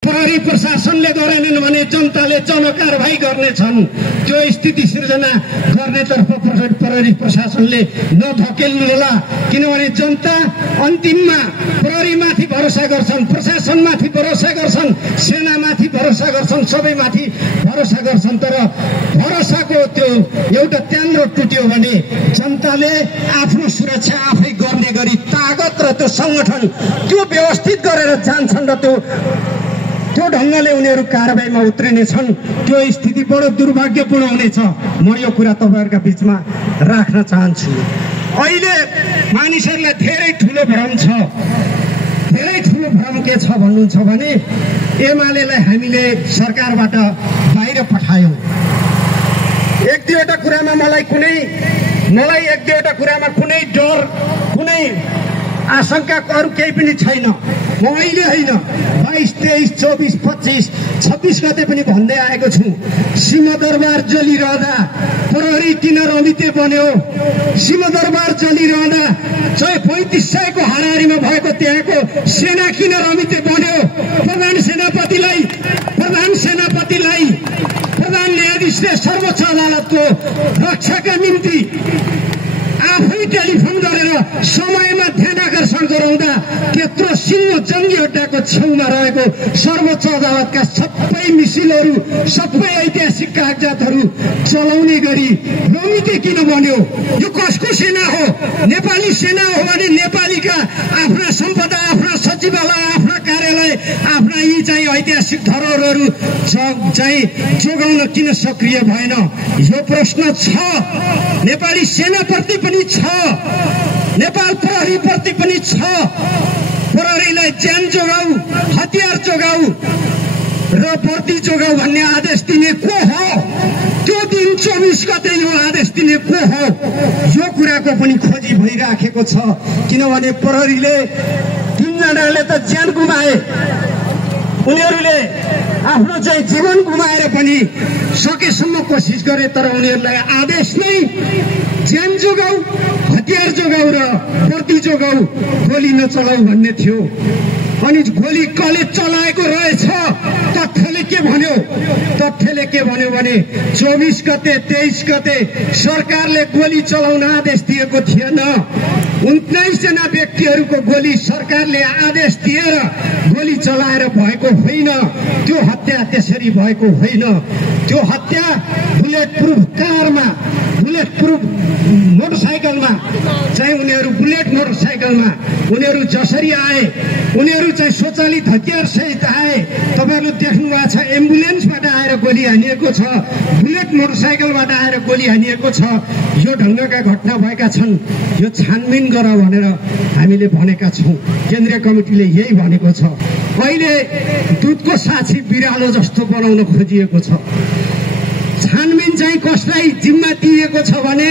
प्रहरी प्रशासनले गरेनन् भने जनताले जनकारबाही गर्नेछन्। त्यो स्थिति सिर्जना गर्नेतर्फ प्रहरी प्रशासनले नधकेल्नु होला, किनभने जनता अन्तिममा प्रहरीमाथि भरोसा गर्छन्, प्रशासनमाथि भरोसा गर्छन्, सेनामाथि भरोसा गर्छन्, सबैमाथि भरोसा गर्छन्। तर भरोसाको त्यो एउटा त्यान्द्रो टुट्यो भने जनताले आफ्नो सुरक्षा आफै गर्ने गरी तागत र त्यो संगठन त्यो व्यवस्थित गरेर जान्छन् र त्यो ढङ्गले उनीहरू कारबाहीमा उत्रिनेछन्। त्यो स्थिति बडो दुर्भाग्यपूर्ण हुनेछ। म यो कुरा तपाईँहरूका बीचमा राख्न चाहन्छु। अहिले मानिसहरूलाई धेरै ठुलो भ्रम छ। धेरै ठुलो भ्रम के छ भन्नुहुन्छ भने एमालेलाई हामीले सरकारबाट बाहिर पठायौँ। एक दुईवटा कुरामा मलाई एक दुईवटा कुरामा कुनै डर, कुनै आशंका अरू केही पनि छैन। म अहिले होइन, 22, 23, 24, 25, 26 गते पनि भन्दै आएको छु। सिंहदरबार जलिरहँदा प्रहरी किन रमिते बन्यो? सिंहदरबार जलिरहँदा 3500 को हाराहारीमा भएको त्यहाँको सेना किन रमिते बन्यो? प्रधान सेनापतिलाई प्रधान न्यायाधीशले सर्वोच्च अदालतको रक्षाका निम्ति आफै टेलिफोन गरेर समयमा ध्यान आकर्षण गराउँदा त्यत्रो सिंह जङ्गी अड्डाको छेउमा रहेको सर्वोच्च अदालतका सबै मिसिलहरू, सबै ऐतिहासिक कागजातहरू चलाउने गरी रमिते किन बन्यो? यो कसको सेना हो? नेपाली सेना हो भने नेपालीका आफ्ना सम्पदा, आफ्ना सचिवालय, आफ्ना कार्यालय, आफ्ना यी चाहिँ ऐतिहासिक धरोहरहरू चाहिँ जोगाउन किन सक्रिय भएन? यो प्रश्न छ। नेपाली सेनाप्रति पनि छ, नेपाल प्रहरीप्रति पनि छ। प्रहरीलाई ज्यान जोगाऊ, हतियार जोगाऊ र वर्दी जोगाऊ भन्ने आदेश दिने को हो? त्यो दिन 24 गते यो आदेश दिने को हो? यो कुराको पनि खोजी भइराखेको छ। किनभने प्रहरीले 3 जनाले त ज्यान गुमाए, उनीहरूले आफ्नो चाहिँ जीवन गुमाएर पनि सकेसम्म कोसिस गरे, तर उनीहरूलाई आदेश नै ज्यान जोगाऊ, हतियार जोगाऊ र वर्दी जोगाऊ, गोली नचलाऊ भन्ने थियो। अनि गोली कसले चलाएको रहेछ? तथ्यले के भन्यो? तथ्यले के भन्यो भने 24 गते 23 गते सरकारले गोली चलाउन आदेश दिएको थिएन। 19 जना व्यक्तिहरूको गोली सरकारले आदेश दिएर गोली चलाएर भएको होइन। त्यो हत्या त्यसरी भएको होइन। त्यो हत्या बुलेट प्रुफ कारमा, बुलेट प्रुफ मोटरसाइकलमा चाहिँ उनीहरू बुलेट मोटरसाइकलमा उनीहरू जसरी आए, उनीहरू चाहिँ स्वचालित हतियार सहित आए। तपाईँहरूले देख्नु भएको छ, एम्बुलेन्सबाट आएर गोली हानिएको छ, बुलेट मोटरसाइकलबाट आएर गोली हानिएको छ। यो ढङ्गका घटना भएका छन्। यो छानबिन गर भनेर हामीले भनेका छौँ। केन्द्रीय कमिटीले यही भनेको छ। अहिले दुधको साक्षी बिरालो जस्तो बनाउन खोजिएको छ। छानबिन चाहिँ कसलाई जिम्मा दिएको छ भने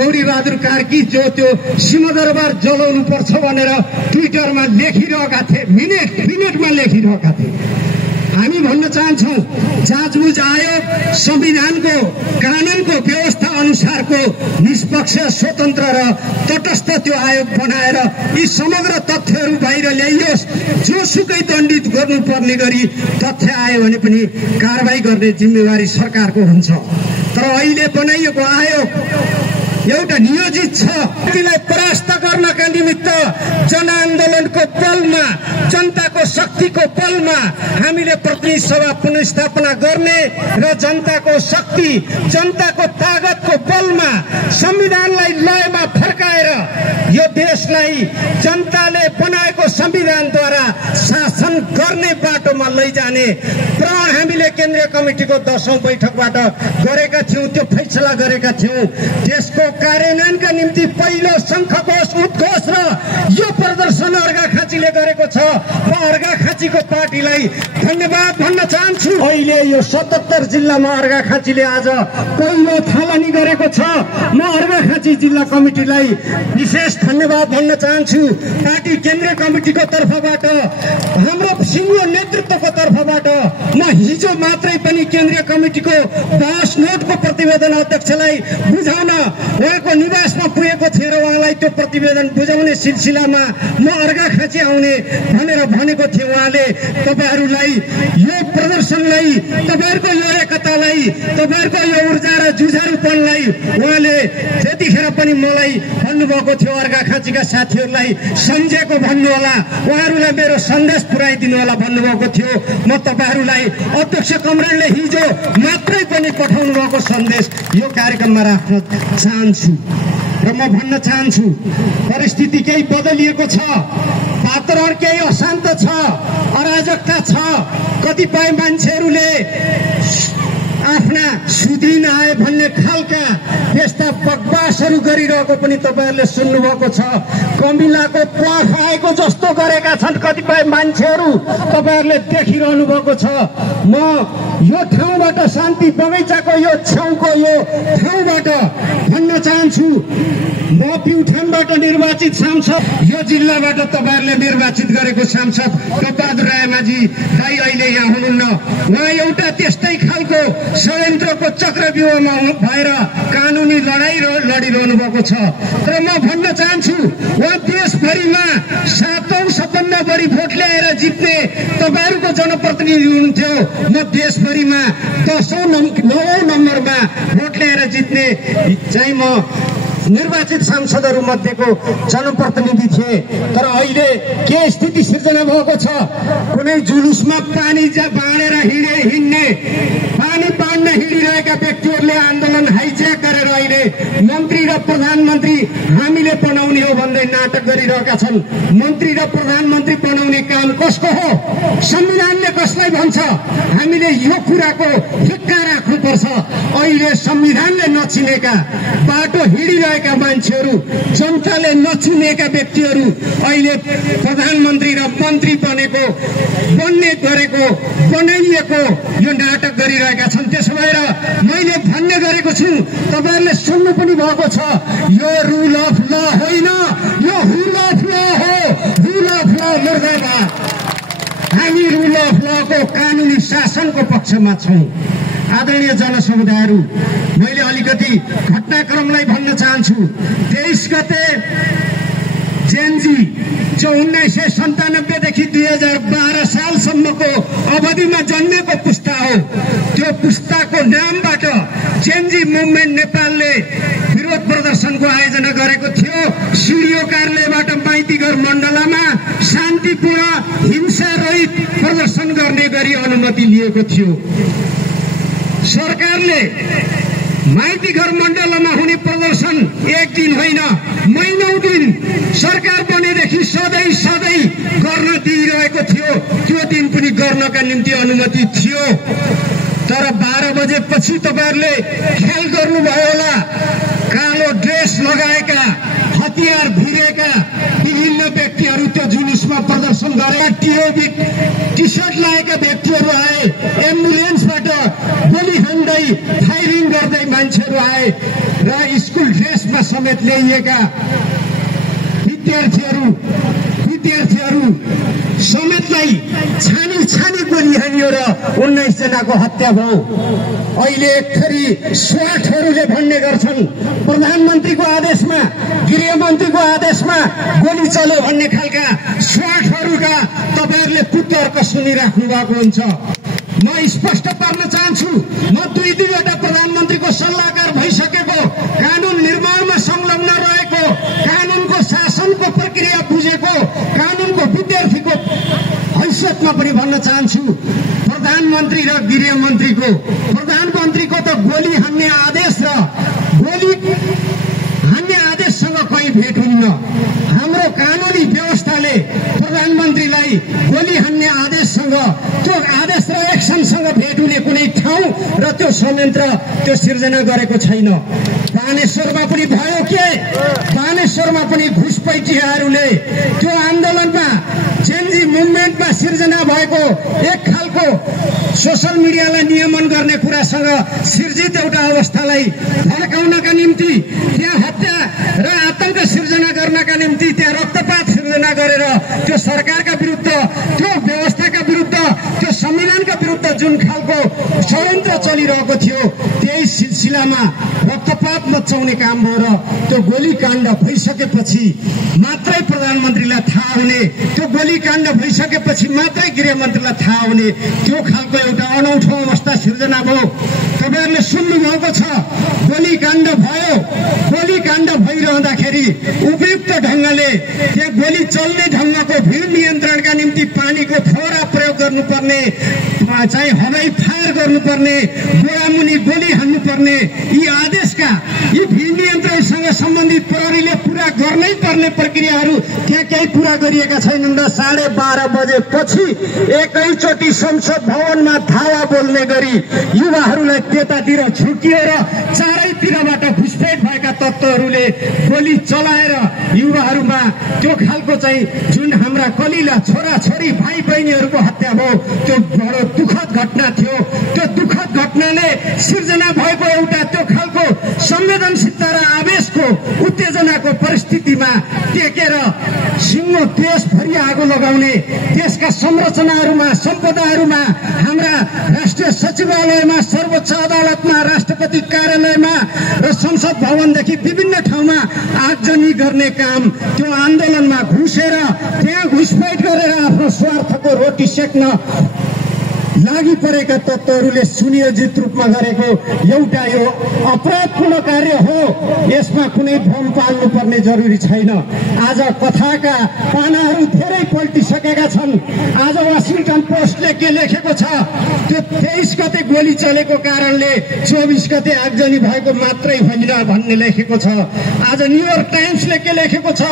गौरीबहादुर कार्की, जो त्यो सिंहदरबार जलाउनु पर्छ भनेर ट्विटरमा लेखिरहेका थिए, मिनेटमा लेखिरहेका थिए। हामी भन्न चाहन्छौँ, जाँचबुझ आयोग संविधानको, कानूनको व्यवस्था अनुसारको निष्पक्ष, स्वतन्त्र र तटस्थ त्यो आयोग बनाएर यी समग्र तथ्यहरू बाहिर ल्याइयोस्। जोसुकै दण्डित गर्नुपर्ने गरी तथ्य आयो भने पनि कारबाही गर्ने जिम्मेवारी सरकारको हुन्छ। तर अहिले बनाइएको आयोग एउटा नियोजित छ। त्यसलाई परास्त गर्नका निमित्त जनआन्दोलनको बलमा, जनताको शक्तिको बलमा हामीले प्रतिनिधि सभा पुनर्स्थापना गर्ने र जनताको शक्ति, जनताको तागतको बलमा संविधानलाई लयमा फर्काएर यो देशलाई जनताले बनाएको संविधानद्वारा शासन गर्ने बाटोमा लैजाने प्रण हामीले केन्द्रीय कमिटीको 10औं बैठकबाट गरेका थियौँ। त्यो फैसला गरेका थियौँ। त्यसको कार्यान्वयनका निम्ति पहिलो शङ्खघोष, उद्घोष र यो प्रदर्शन अर्घाखाँचीले गरेको छ। म अर्घाखाँचीको पार्टीलाई धन्यवाद भन्न चाहन्छु। अहिले यो 77 जिल्लामा अर्घाखाँचीले आज पहिलो थालनी गरेको छ। म अर्घाखाँची जिल्ला कमिटीलाई विशेष धन्यवाद भन्न चाहन्छु। पार्टी केन्द्रीय कमिटीको तर्फबाट हाम्रो सिङ्गो नेतृत्वको तर्फबाट म हिजो मात्रै पनि केन्द्रीय कमिटीको बहस नोटको प्रतिवेदन अध्यक्षलाई बुझाउन उहाँको निवासमा पुगेको थिएँ र उहाँलाई त्यो प्रतिवेदन बुझाउने सिलसिलामा म अर्घाखाँची आउने भनेर भनेको थिएँ। उहाँले तपाईहरूलाई यो प्रदर्शनलाई, तपाईहरूको यो एकतालाई, तपाईँहरूको यो ऊर्जा र जुझारूपनलाई उहाँले त्यतिखेर पनि मलाई भन्नुभएको थियो, अर्घाखाँचीका साथीहरूलाई सम्झेको भन्नुहोला, उहाँहरूलाई मेरो सन्देश पुर्याइदिनु होला भन्नुभएको थियो। म तपाईँहरूलाई अध्यक्ष कमरेडले हिजो मात्रै पनि पठाउनु भएको सन्देश यो कार्यक्रममा राख्न चाहन्छु र म भन्न चाहन्छु परिस्थिति केही बदलिएको छ, वातावरण केही अशान्त छ, अराजकता छ। कतिपय मान्छेहरूले आफ्ना सुदिन आए भन्ने खालका त्यस्ता बकवासहरू गरिरहेको पनि तपाईँहरूले सुन्नुभएको छ। कमिलाको प्वाख आएको जस्तो गरेका छन् कतिपय मान्छेहरू, तपाईँहरूले देखिरहनु भएको छ। म यो ठाउँबाट शान्ति बगैँचाको यो छेउको यो ठाउँबाट भन्न चाहन्छु, म प्युठानबाट निर्वाचित सांसद, यो जिल्लाबाट तपाईँहरूले निर्वाचित गरेको सांसद टोपबहादुर रायमाझी दाइ अहिले यहाँ हुनुहुन्न। उहाँ एउटा त्यस्तै खालको षड्यन्त्रको चक्रव्यूहमा भएर कानुनी लडाई लडिरहनु भएको छ। तर म भन्न चाहन्छु, उहाँ देशभरिमा 7औं सबभन्दा बढी भोट ल्याएर जित्ने तपाईँहरूको जनप्रतिनिधि हुनुहुन्थ्यो। म देशभरिमा 10औं 9औं नम्बरमा भोट ल्याएर जित्ने चाहिँ म निर्वाचित सांसदहरू मध्येको जनप्रतिनिधि थिए। तर अहिले के स्थिति सिर्जना भएको छ, कुनै जुलुसमा पानी बाँडेर हिँड्ने, पानी बाँड्न हिँडिरहेका व्यक्तिहरूले आन्दोलन हाइज्याक गरेर अहिले मन्त्री र प्रधानमन्त्री हामीले बनाउने हो भन्दै नाटक गरिरहेका छन्। मन्त्री र प्रधानमन्त्री बनाउने काम कसको हो? संविधानले कसलाई भन्छ? हामीले यो कुराको ठिक्का राख्नुपर्छ। अहिले संविधानले नचिनेका, बाटो हिँडिरहेका मान्छेहरू, जनताले नचिनेका व्यक्तिहरू अहिले प्रधानमन्त्री र मन्त्री बनाइएको यो नाटक गरिरहेका छन्। त्यसो भएर मैले भन्ने गरेको छु, तपाईँहरूले सुन्नु पनि भएको छ, यो रुल अफ ल होइन, यो हुल अफ ल हो। रुल अफ ल मुर्दाबाद। हामी रुल अफ लको कानुनी शासनको पक्षमा छौँ। आदरणीय जनसमुदायहरू, मैले अलिकति घटनाक्रमलाई भन्न चाहन्छु। 23 गते जेनजी जो 1997 देखि 2012 सालसम्मको अवधिमा जन्मेको पुस्ता हो, त्यो पुस्ताको नामबाट जेनजी मुभमेन्ट नेपालले विरोध प्रदर्शनको आयोजना गरेको थियो। सिडिओ कार्यालयबाट माइतीघर मण्डलामा शान्तिपूर्ण हिंसारहित प्रदर्शन गर्ने गरी अनुमति लिएको थियो। सरकारले माइतीघर मण्डलमा हुने प्रदर्शन एक दिन होइन, महिनौं दिन सरकार बनेदेखि सधैँ गर्न दिइरहेको थियो। त्यो दिन पनि गर्नका निम्ति अनुमति थियो। तर 12 बजेपछि तपाईँहरूले ख्याल गर्नुभयो होला, कालो ड्रेस लगाएका, हतियार भिरेका विभिन्न व्यक्तिहरू त्यो जुलुसमा प्रदर्शन गरे। टिओबी टी सर्ट लगाएका व्यक्तिहरू आए, एम्बुलेन्सबाट गोली हान्दै फायरिङ गर्दै मान्छेहरू आए र स्कुल ड्रेसमा समेत ल्याइएका विद्यार्थीहरू समेतलाई छानी गोली हानियो र 19 जनाको हत्या भयो। अहिले एकथरी स्वाटहरूले भन्ने गर्छन् प्रधानमन्त्रीको आदेशमा, गृहमन्त्रीको आदेशमा गोली चल्यो भन्ने खालका स्वाटहरूका तपाईँहरूले कुतर्क सुनिराख्नु भएको हुन्छ। म स्पष्ट पार्न चाहन्छु, म दुईवटा प्रधानमन्त्रीको सल्लाहकार भइसकेको, कानून निर्माणमा संलग्न रहेको, कानूनको शासनको प्रक्रिया बुझेको, कानूनको विद्यार्थीको हैसियतमा पनि भन्न चाहन्छु, प्रधानमन्त्री र प्रधानमन्त्रीको त गोली हान्ने आदेश र गोली हान्ने आदेशसँग कहीँ भेट हुन्न। हाम्रो कानूनी व्यवस्थाले प्रधानमन्त्रीलाई गोली हान्ने आदेशसँग, त्यो आदेश र एक्सनसँग भेट हुने कुनै ठाउँ र त्यो संयन्त्र त्यो सिर्जना गरेको छैन। बानेश्वरमा पनि भयो के? बानेश्वरमा पनि घुसपैठियाहरूले त्यो आन्दोलनमा जेनजी मुभमेन्टमा सिर्जना भएको एक खालको सोसल मिडियालाई नियमन गर्ने कुरासँग सिर्जित एउटा अवस्थालाई भड्काउनका निम्ति त्यहाँ हत्या र आतंक सिर्जना गर्नका निम्ति त्यहाँ रक्तपात सिर्जना गरेर त्यो सरकारका विरुद्ध, त्यो व्यवस्थाका विरुद्ध, त्यो संविधानका विरुद्ध जुन खालको षड्यन्त्र चलिरहेको थियो, त्यही सिलसिलामा रक्तपात मचाउने काम भएर त्यो गोलीकाण्ड भइसकेपछि मात्रै प्रधानमन्त्रीलाई थाहा हुने, त्यो गोलीकाण्ड भइसकेपछि मात्रै गृहमन्त्रीलाई थाहा हुने, त्यो खालको एउटा अनौठो अवस्था सिर्जना भयो। तपाईहरुले सुन्नु भएको छ, गोलीकाण्ड भयो। गोलीकाण्ड भइरहँदाखेरि उपयुक्त ढंगले त्यहाँ गोली चल्ने ढंगको भीड़ नियन्त्रणका निम्ति पानीको फोहरा प्रयोग गर्नुपर्ने, चाहिँ हवाई फायर गर्नुपर्ने, गोडामुनि गोली हान्नुपर्ने, यी आदेशका, यी भीड़ नियन्त्रणसँग सम्बन्धित प्रहरीले पूरा गर्नै पर्ने प्रक्रियाहरू त्यहाँ केही पूरा गरिएका छैनन् र 12:30 बजेपछि एकैचोटि संसद भवनमा धावा बोल्ने गरी युवाहरूलाई त्यतातिर झुकिएर चारैतिरबाट घुसपेट भएका तत्त्वहरूले गोली चलाएर युवाहरूमा त्यो खालको चाहिँ जुन हाम्रा कलिला छोराछोरी भाइ बहिनीहरूको हत्या भयो, त्यो बडो दुःखद घटना थियो। त्यो दुःखद घटनाले सिर्जना भएको एउटा त्यो खालको संवेदनशीलता र आवेशको उत्तेजनाको परिस्थितिमा टेकेर सिङ्गो देशभरि आगो लगाउने, देशका संरचनाहरूमा, सम्पदाहरूमा, हाम्रा राष्ट्रिय सचिवालयमा, सर्वोच्च अदालतमा, राष्ट्रपति कार्यालयमा र संसद भवनदेखि विभिन्न ठाउँमा आगजनी गर्ने काम, त्यो आन्दोलनमा घुसेर त्यहाँ घुसपेट गरेर आफ्नो स्वार्थको रोटी सेक्न लागि परेका तत्त्वहरूले सुनियोजित रूपमा गरेको एउटा यो अपराधपूर्ण कार्य हो। यसमा कुनै भ्रम पाल्नुपर्ने जरुरी छैन। आज कथाका पानाहरू धेरै पल्टिसकेका छन्। आज वाशिंटन पोस्टले के लेखेको छ, त्यो 23 गते गोली चलेको कारणले 24 गते आगजनी भएको मात्रै होइन भन्ने लेखेको छ। आज न्यूयोर्क टाइम्सले के लेखेको छ,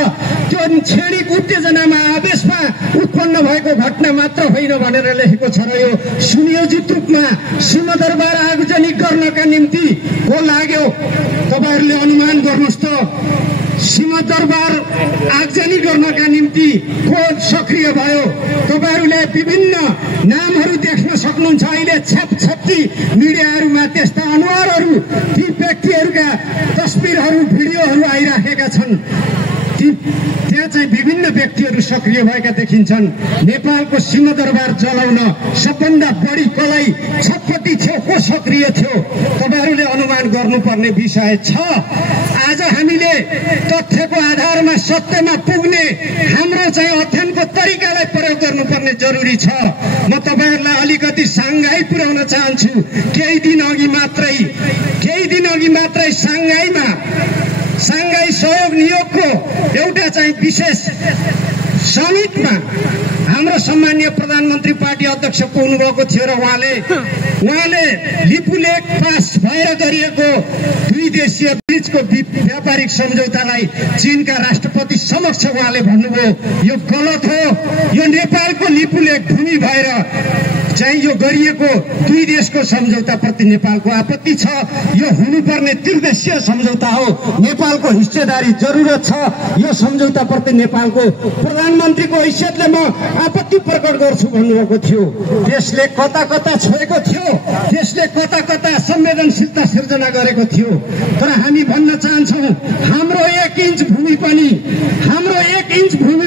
त्यो क्षणिक उत्तेजनामा आवेशमा उत्पन्न भएको घटना मात्र होइन भनेर लेखेको छ। र यो सुनियोजित रूपमा सिंहदरबार आगजनी गर्नका निम्ति को लाग्यो। तपाईहरुले अनुमान गर्नुहोस् त, सिंहदरबार आगजनी गर्नका निम्ति को सक्रिय भयो। तपाईहरुले विभिन्न नामहरू देख्न सक्नुहुन्छ। अहिले छापछाप्ती मिडियाहरूमा त्यस्ता अनुहारहरू, ती व्यक्तिहरूका तस्बिरहरू, भिडियोहरू आइराखेका छन्। त्यहाँ चाहिँ विभिन्न व्यक्तिहरू सक्रिय भएका देखिन्छन्। नेपालको सिंहदरबार जलाउन सबभन्दा बढी कसलाई छटपटी थियो, को सक्रिय थियो, तपाईहरुले अनुमान गर्नुपर्ने विषय छ। आज हामीले तथ्यको आधारमा सत्यमा पुग्ने हाम्रो चाहिँ अध्ययनको तरिकालाई प्रयोग गर्नुपर्ने जरुरी छ। म तपाईहरुलाई अलिकति सांघाई पुर्याउन चाहन्छु। केही दिन अघि मात्रै सांघाई सहयोग नियोगको एउटा चाहिँ विशेष समिटमा हाम्रो सम्मानीय प्रधानमन्त्री पार्टी अध्यक्ष पुग्नुभएको थियो र उहाँले लिपुलेख पास भएर गरिएको 2 देशीय बीचको व्यापारिक सम्झौतालाई चीनका राष्ट्रपति समक्ष उहाँले भन्नुभयो, यो गलत हो, यो नेपालको लिपुलेख भूमि भएर चाहिँ यो गरिएको 2 देशको सम्झौताप्रति नेपालको आपत्ति छ। यो हुनुपर्ने त्रिदेशीय सम्झौता हो। नेपालको हिस्सेदारी जरुरत छ। यो सम्झौताप्रति नेपालको प्रधानमन्त्रीको हैसियतले म आपत्ति प्रकट गर्छु भन्नुभएको थियो। त्यसले कता कता छोएको थियो, त्यसले कता कता संवेदनशीलता सिर्जना गरेको थियो। तर हामी भन्न चाहन्छौँ, हाम्रो 1 इन्च भूमि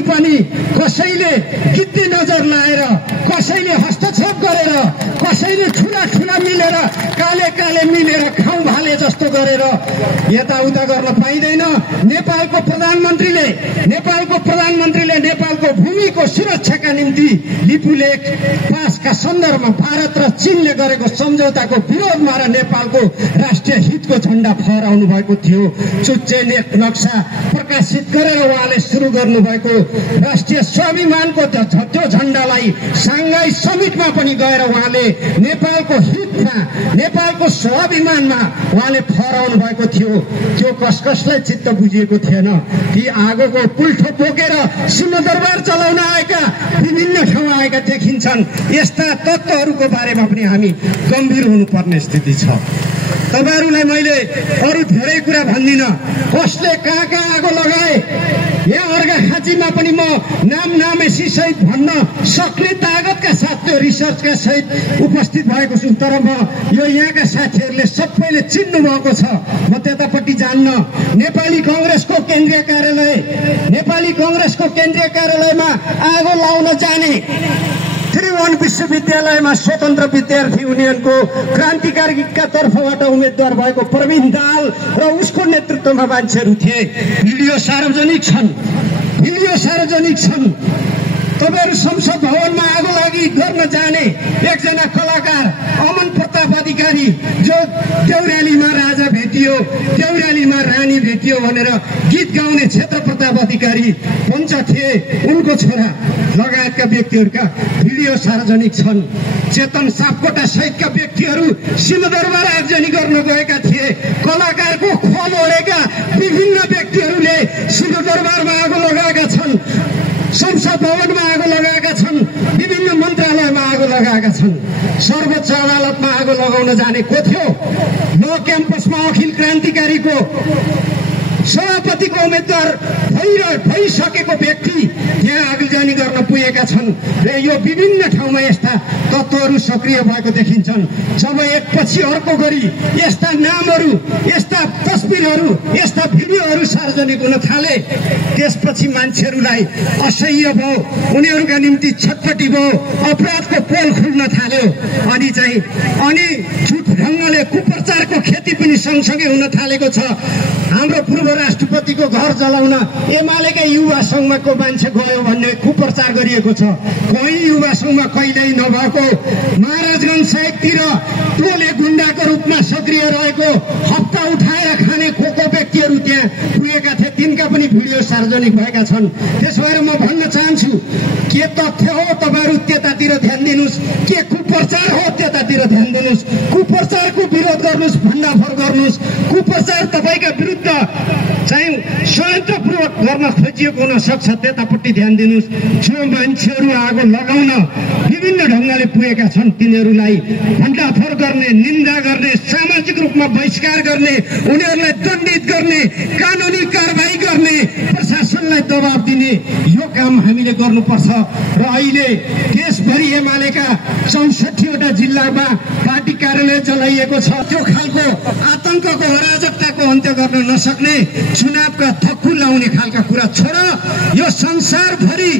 पनि कसैले गिद्दी नजर लाएर, कसैले हस्तक्षेप गरेर, कसैले ठुला मिलेर, काले मिलेर खाउँ भाले जस्तो गरेर यताउता गर्न पाइँदैन। नेपालको प्रधानमन्त्रीले नेपालको भूमिको सुरक्षाका निम्ति लिपुलेख पासका सन्दर्भमा भारत र चीनले गरेको सम्झौताको विरोधमा र नेपालको राष्ट्रिय हितको झण्डा फहराउनु भएको थियो। चुच्चे नक्सा प्रकाशित गरेर उहाँले सुरु गर्नुभएको राष्ट्रिय स्वाभिमानको त्यो झण्डालाई सांघाई समिटमा पनि गएर उहाँले नेपालको हितमा, नेपालको स्वाभिमानमा उहाँले फहराउनु भएको थियो। त्यो कसलाई चित्त बुझिएको थिएन। ती आगोको पुल्ठो बोकेर सिंहदरबार चलाउन आएका विभिन्न ठाउँमा आएका देखिन्छन्। यस्ता तत्त्वहरूको बारेमा पनि हामी गम्भीर हुनुपर्ने स्थिति छ। तपाईहरुलाई मैले अरु धेरै कुरा भन्दिन। कसले कहाँ कहाँ आगो लगाए यहाँ अर्घाखाँचीमा पनि म नामेसी सहित भन्न सक्ने तागतका साथ त्यो रिसर्चका सहित उपस्थित भएको छु। तर म यो यहाँका साथीहरूले सबैले चिन्नु भएको छ, म त्यतापट्टि जान्न। नेपाली कांग्रेसको केन्द्रीय कार्यालयमा आगो लाउन जाने त्रिभुवन विश्वविद्यालयमा स्वतन्त्र विद्यार्थी युनियनको क्रान्तिकारीका तर्फबाट उम्मेद्वार भएको प्रवीण दाहाल र उसको नेतृत्वमा मान्छेहरू थिए। भिडियो सार्वजनिक छन्। तपाईहरु संसद भवनमा आगो लागि गर्न जाने एकजना कलाकार अमन प्रताप अधिकारी जो देउरालीमा राजा भेटियो, देउरालीमा रानी भेटियो भनेर गीत गाउने क्षेत्र प्रताप अधिकारी पञ्च थिए, उनको छोरा लगायतका व्यक्तिहरूका भिडियो सार्वजनिक छन्। चेतन सापकोटा सहितका व्यक्तिहरू सिंहदरबार आगजनी गर्न गएका थिए। कलाकारको खोल ओढेका विभिन्न व्यक्तिहरूले सिंहदरबारमा आगो लगाएका छन्, संसद भवनमा आगो लगाएका छन्, विभिन्न मन्त्रालयमा आगो लगाएका छन्। सर्वोच्च अदालतमा आगो लगाउन जाने को थियो? ल क्याम्पसमा अखिल क्रान्तिकारीको सभापतिको उम्मेद्वार भइसकेको व्यक्ति यहाँ आगजनी गर्न पुगेका छन् र यो विभिन्न ठाउँमा यस्ता तत्त्वहरू सक्रिय भएको देखिन्छन्। जब एकपछि अर्को गरी यस्ता नामहरू, यस्ता तस्बिरहरू, यस्ता भिडियोहरू सार्वजनिक हुन थाले, त्यसपछि मान्छेहरूलाई असह्य भयो, उनीहरूका निम्ति छटपटी भयो, अपराधको पोल खुल्न थाल्यो। अनि झुट ढङ्गले कुप्रचारको खेती पनि सँगसँगै हुन थालेको छ। हाम्रो पूर्व राष्ट्रपतिको घर जलाउन एमालेकै युवा संघको मान्छे गयो भन्ने कुप्रचार गरिएको छ। कहीँ युवा संघमा कहिल्यै नभएको महाराजगञ्ज साइडतिर टोले गुण्डाको रूपमा सक्रिय रहेको हप्ता उठाएर खाने खोको व्यक्तिहरू त्यहाँ पुगेका थिए, तिनका पनि भिडियो सार्वजनिक भएका छन्। त्यसो भएर म भन्न चाहन्छु, के तथ्य हो तपाईहरु त्यतातिर ध्यान दिनुस्, के कुप्रचार हो त्यतातिर ध्यान दिनुस्। कुप्रचारको विरोध गर्नुस्, भण्डाफोर गर्नुस्। कुप्रचार तपाईका विरुद्ध चाहिँ षड्यन्त्रपूर्वक गर्न खोजिएको हुन सक्छ, त्यतापट्टि ध्यान दिनुस्। जो मान्छेहरू आगो लगाउन विभिन्न ढङ्गले पुगेका छन् तिनीहरूलाई भण्डाफोर गर्ने, निन्दा गर्ने, सामाजिक रूपमा बहिष्कार गर्ने, उनीहरूलाई दण्डित गर्ने, कानुनी कारबाही गर्ने, प्रशासनलाई दबाब दिने यो काम हामीले गर्नुपर्छ। र अहिले देशभरि एमालेका 64वटा जिल्लामा पार्टी कार्यालय जलाइएको छ। त्यो खालको आतंकको अराजकताको अन्त्य गर्न नसक्ने, चुनावका थक्कु लाउने खालका कुरा छोड। यो संसारभरि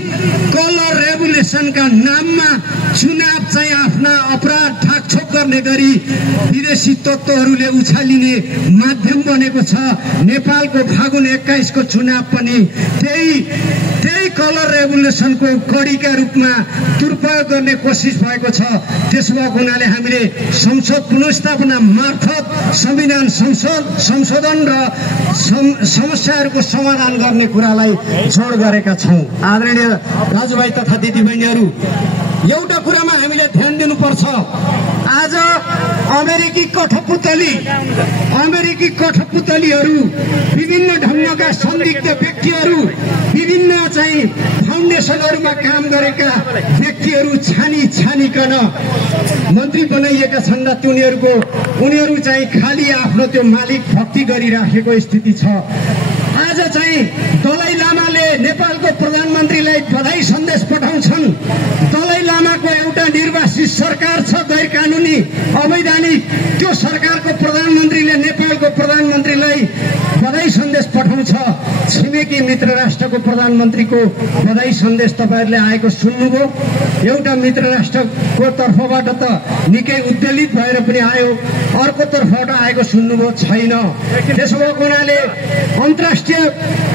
कलर रेभुलेसनका नाममा चुनाव चाहिँ आफ्ना अपराध ठाकछोक गर्ने गरी विदेशी तत्त्वहरूले उछालिने माध्यम बनेको छ। नेपालको फागुन 21 को चुनाव पनि त्यही कलर रेभुलेसनको कड़ीका रूपमा दुरुपयोग गर्ने कोसिस भएको छ। त्यसो भएको हुनाले हामीले संसद पुनर्स्थापना मार्फत संविधान संशोधन र समस्याहरूको समाधान गर्ने कुरालाई जोड गरेका छौं। आदरणीय दाजुभाइ तथा दिदीबहिनीहरू, एउटा कुरामा हामीले ध्यान दिनुपर्छ। आज अमेरिकी कठपुतलीहरू, विभिन्न ढङ्गका संदिग्ध व्यक्तिहरू, विभिन्न चाहिँ फाउन्डेसनहरूमा काम गरेका व्यक्तिहरू छानिकन मन्त्री बनाइएका छन् र उनीहरू चाहिँ खाली आफ्नो त्यो मालिक भक्ति गरिराखेको स्थिति छ। आज चाहिँ दलाई लामाले नेपालको प्रधानमन्त्रीलाई बधाई सन्देश पठाउँछन्। दलाई लामाको एउटा निर्वासित सरकार छ, गैर कानूनी अवैधानिक, त्यो सरकारको प्रधानमन्त्रीले नेपालको प्रधानमन्त्रीलाई बधाई सन्देश पठाउँछ। छिमेकी मित्र राष्ट्रको प्रधानमन्त्रीको बधाई सन्देश तपाईहरुले आएको सुन्नुभयो। एउटा मित्र राष्ट्रको तर्फबाट त निकै उद्वेलित भएर पनि आयो, अर्को तर्फबाट आएको सुन्नुभयो छैन। त्यसो भएको हुनाले अन्तर्राष्ट्रिय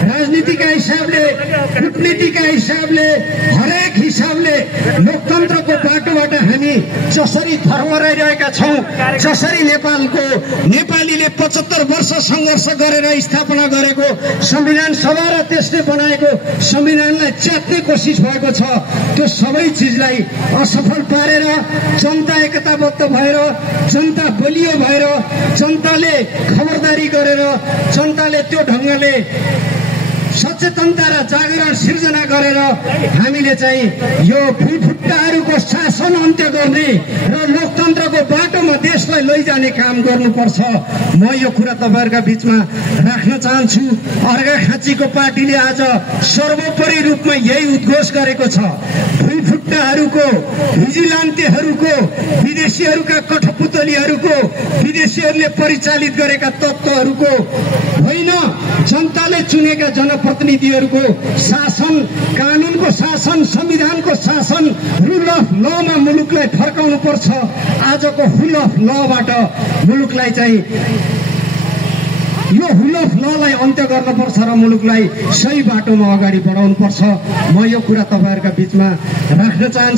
राजनीतिका हिसाबले, कूटनीतिका हिसाबले, हरेक हिसाबले लोकतन्त्रको बाटोबाट हामी जसरी धर्म रहिरहेका छौं, जसरी नेपालीले 75 वर्ष संघर्ष गरेर स्थापना गरेको संविधान सभा र त्यसले बनाएको संविधानलाई च्यात्ने कोसिस भएको छ, त्यो सबै चिजलाई असफल पारेर जनता एकताबद्ध भएर, जनता बलियो भएर, जनताले खबरदारी गरेर, जनताले त्यो ढंगले सचेतनता र जागरण सिर्जना गरेर हामीले चाहिँ यो भुइँफुट्टाहरूको शासन अन्त्य गर्ने र लोकतन्त्रको बाटोमा देशलाई लैजाने काम गर्नुपर्छ। म यो कुरा तपाईहरुका बीचमा राख्न चाहन्छु। अर्घाखाँचीको पार्टीले आज सर्वोपरि रूपमा यही उद्घोष गरेको छ। भुइँफुट्टाहरूको, भिजिलान्तेहरूको, विदेशीहरूका कठपुतलीहरूको, विदेशीहरूले परिचालित गरेका तत्त्वहरूको होइन, जनताले चुनेका जनप्रतिनिधिहरूको शासन, कानूनको शासन, संविधानको शासन, रुल अफ लमा मुलुकलाई फर्काउनु पर्छ। आजको हुल अफ लबाट मुलुकलाई चाहिँ यो हुल अफ ललाई अन्त्य गर्नुपर्छ र मुलुकलाई सही बाटोमा अगाडि बढाउनुपर्छ। म यो कुरा तपाईहरुका बीचमा राख्न चाहन्छु।